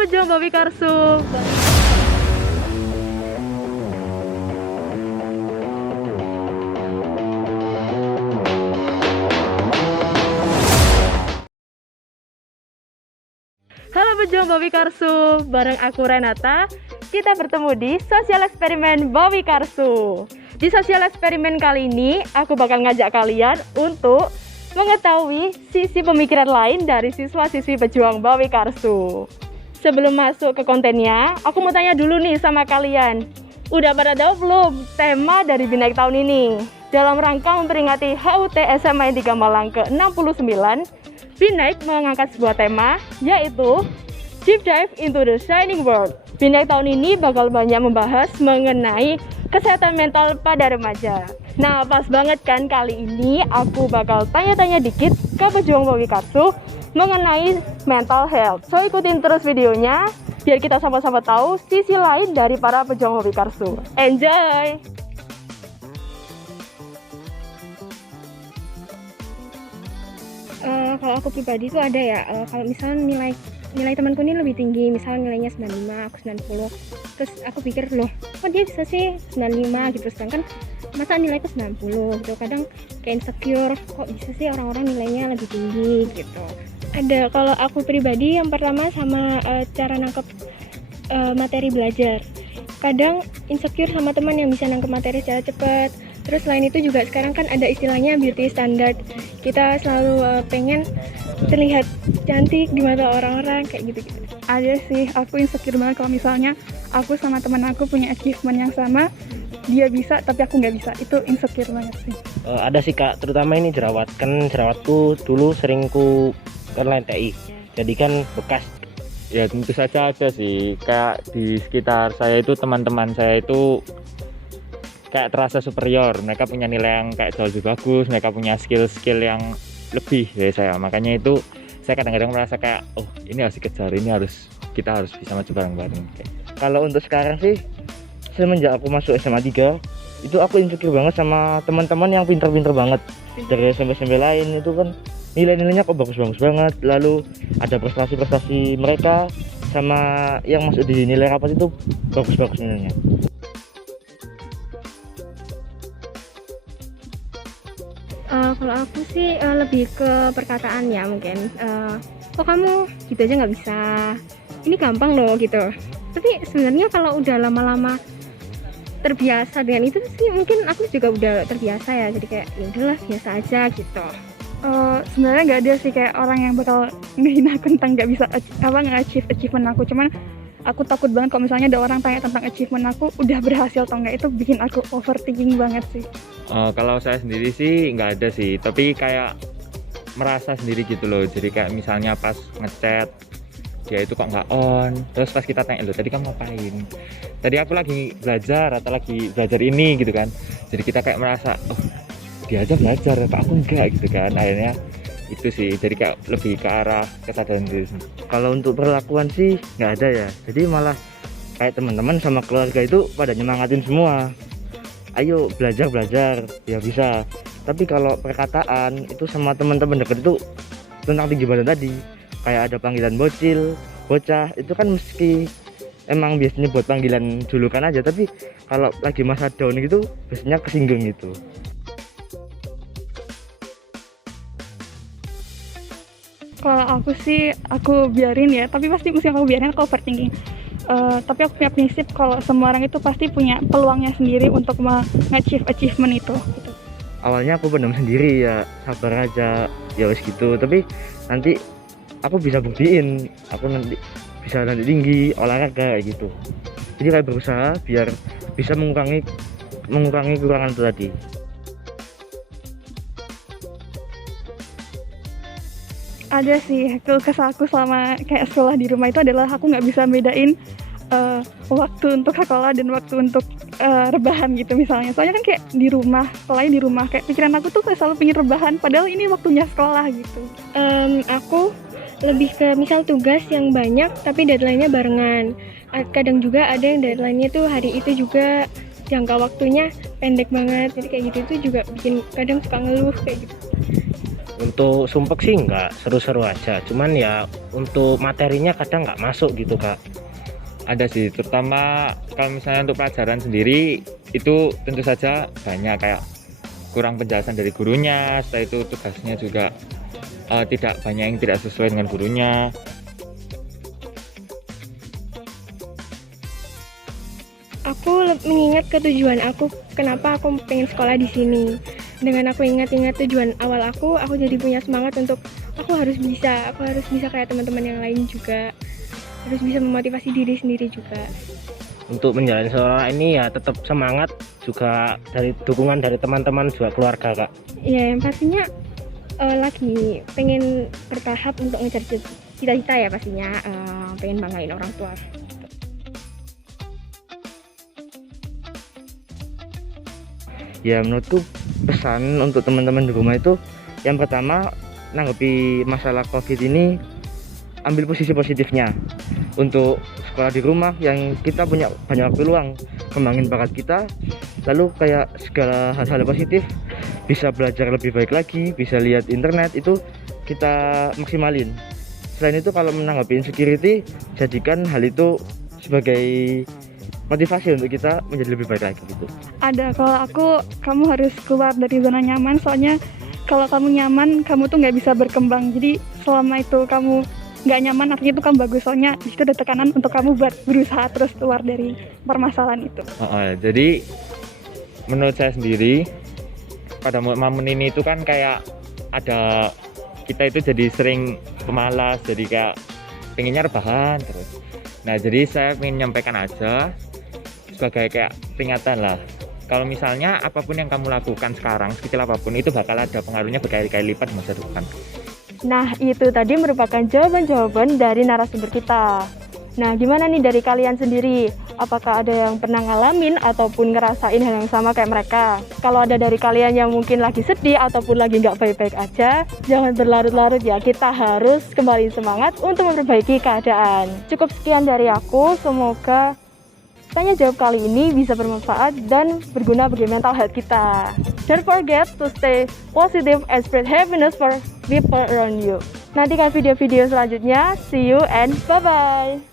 pejuang Bawi Karsu. Halo pejuang Bawi Karsu, bareng aku Renata. Kita bertemu di Sosial Eksperimen Bawi Karsu. Di sosial eksperimen kali ini, aku bakal ngajak kalian untuk mengetahui sisi pemikiran lain dari siswa-siswi pejuang Bawi Karsu. Sebelum masuk ke kontennya, aku mau tanya dulu nih sama kalian. Udah pada tahu belum tema dari BINEK tahun ini? Dalam rangka memperingati HUT SMA 3 Malang ke-69, BINEK mengangkat sebuah tema, yaitu Deep Dive into the Shining World. BINEK tahun ini bakal banyak membahas mengenai kesehatan mental pada remaja. Nah, pas banget kan kali ini aku bakal tanya-tanya dikit ke pejuang Bawi Karsu mengenai mental health. So, ikutin terus videonya biar kita sama-sama tahu sisi lain dari para pejuang Bawi Karsu. Enjoy! Kalau aku pribadi tuh ada ya, kalau misalnya nilai temanku ini lebih tinggi, misalnya nilainya 95, aku 90, terus aku pikir loh, kok dia bisa sih 95 gitu, sedangkan masa nilaiku 90 gitu. Kadang kayak insecure, kok bisa sih orang-orang nilainya lebih tinggi gitu. Ada, kalau aku pribadi yang pertama sama cara nangkep materi belajar. Kadang insecure sama teman yang bisa nangkep materi secara cepat. Terus selain itu juga sekarang kan ada istilahnya beauty standard. Kita selalu pengen terlihat cantik di mata orang-orang kayak gitu-gitu. Ada sih, aku insecure banget kalau misalnya aku sama teman aku punya achievement yang sama, dia bisa tapi aku nggak bisa. Itu insecure banget sih. Ada sih kak, terutama ini jerawat. Kan jerawatku dulu sering ku lentai, jadi kan bekas. Ya tentu saja ada sih, kayak di sekitar saya itu teman-teman saya itu kayak terasa superior, mereka punya nilai yang kayak jauh lebih bagus, mereka punya skill-skill yang lebih dari saya. Makanya itu saya kadang-kadang merasa kayak, oh ini harus dikejar, kita harus bisa maju bareng-bareng. Kalau untuk sekarang sih, semenjak aku masuk SMA 3, itu aku insecure banget sama teman-teman yang pinter-pinter banget. Dari SMP-SMP lain itu kan nilai-nilainya kok bagus-bagus banget. Lalu ada prestasi-prestasi mereka sama yang masuk di nilai rapat itu bagus-bagus nilainya. Kalau aku sih lebih ke perkataan ya mungkin. Kok kamu gitu aja nggak bisa? Ini gampang loh gitu. Tapi sebenarnya kalau udah lama-lama terbiasa dengan itu sih, mungkin aku juga udah terbiasa ya. Jadi kayak ya udahlah biasa aja gitu. Sebenarnya nggak ada sih kayak orang yang bakal ngehina aku tentang nggak bisa nge-achieve achievement aku. Cuman aku takut banget kalau misalnya ada orang tanya tentang achievement aku udah berhasil atau enggak. Itu bikin aku overthinking banget sih. Kalau saya sendiri sih nggak ada sih, tapi kayak merasa sendiri gitu loh. Jadi kayak misalnya pas ngechat dia itu kok nggak on, terus pas kita tanya, lo tadi kamu ngapain? Tadi aku lagi belajar atau lagi belajar ini gitu kan. Jadi kita kayak merasa, oh dia aja belajar, kok aku enggak gitu kan. Akhirnya itu sih, jadi kayak lebih ke arah kesadaran diri. Kalau untuk perlakuan sih nggak ada ya, jadi malah kayak teman-teman sama keluarga itu pada nyemangatin semua. Ayo belajar ya bisa. Tapi kalau perkataan itu sama teman-teman dekat itu tentang tinggi badan tadi, kayak ada panggilan bocil, bocah, itu kan meski emang biasanya buat panggilan julukan aja, tapi kalau lagi masa down gitu biasanya kesinggung gitu. Kalau aku sih aku biarin ya, tapi pasti mesti aku biarin, aku overthinking. Tapi aku punya prinsip kalau semua orang itu pasti punya peluangnya sendiri untuk nge-achieve achievement itu gitu. Awalnya aku pendam sendiri ya, sabar aja ya wes gitu, tapi nanti aku bisa buktiin aku nanti bisa tinggi olahraga kayak gitu. Jadi kayak berusaha biar bisa mengurangi kekurangan itu tadi. Ada sih, kesal aku selama kayak sekolah di rumah itu adalah aku nggak bisa bedain waktu untuk sekolah dan waktu untuk rebahan gitu misalnya. Soalnya kan kayak di rumah, sekolahnya di rumah, kayak pikiran aku tuh kayak selalu pengen rebahan, padahal ini waktunya sekolah gitu. Aku lebih ke misal tugas yang banyak tapi deadline-nya barengan. Kadang juga ada yang deadline-nya tuh hari itu juga, jangka waktunya pendek banget. Jadi kayak gitu itu juga bikin kadang suka ngeluh kayak gitu. Untuk sumpek sih nggak, seru-seru aja. Cuman ya untuk materinya kadang nggak masuk gitu Kak. Ada sih, terutama kalau misalnya untuk pelajaran sendiri itu tentu saja banyak kayak kurang penjelasan dari gurunya. Setelah itu tugasnya juga tidak banyak yang tidak sesuai dengan gurunya. Aku mengingat ke tujuan aku, kenapa aku pengen sekolah di sini. Dengan aku ingat-ingat tujuan awal aku jadi punya semangat untuk aku harus bisa kayak teman-teman yang lain juga, harus bisa memotivasi diri sendiri juga. Untuk menjalani sekolah ini ya tetap semangat, juga dari dukungan dari teman-teman juga keluarga Kak. Ya, yang pastinya lagi pengen bertahap untuk ngejar cita-cita ya pastinya, pengen banggain orang tua. Ya menurutku pesan untuk teman-teman di rumah itu, yang pertama nanggapi masalah COVID ini, ambil posisi positifnya. Untuk sekolah di rumah yang kita punya banyak waktu luang, kembangin bakat kita, lalu kayak segala hal-hal positif, bisa belajar lebih baik lagi, bisa lihat internet, itu kita maksimalin. Selain itu kalau menanggapi insecurity, jadikan hal itu sebagai motivasi untuk kita menjadi lebih baik lagi gitu. Ada, kalau aku, kamu harus keluar dari zona nyaman, soalnya kalau kamu nyaman, kamu tuh nggak bisa berkembang. Jadi selama itu kamu nggak nyaman, artinya itu kamu bagus, soalnya di situ ada tekanan untuk kamu buat berusaha terus keluar dari permasalahan itu. Jadi menurut saya sendiri, pada momen ini itu kan kayak ada, kita itu jadi sering pemalas, jadi kayak pengennya rebahan terus. Nah jadi saya ingin nyampaikan aja sebagai kayak peringatan lah, kalau misalnya apapun yang kamu lakukan sekarang, sekecil apapun, itu bakal ada pengaruhnya berkali-kali lipat di masa depan. Nah, itu tadi merupakan jawaban-jawaban dari narasumber kita. Nah, gimana nih dari kalian sendiri? Apakah ada yang pernah ngalamin ataupun ngerasain hal yang sama kayak mereka? Kalau ada dari kalian yang mungkin lagi sedih ataupun lagi nggak baik-baik aja, jangan berlarut-larut ya. Kita harus kembali semangat untuk memperbaiki keadaan. Cukup sekian dari aku. Semoga tanya jawab kali ini bisa bermanfaat dan berguna bagi mental health kita. Don't forget to stay positive and spread happiness for people around you. Nantikan video-video selanjutnya. See you and bye-bye.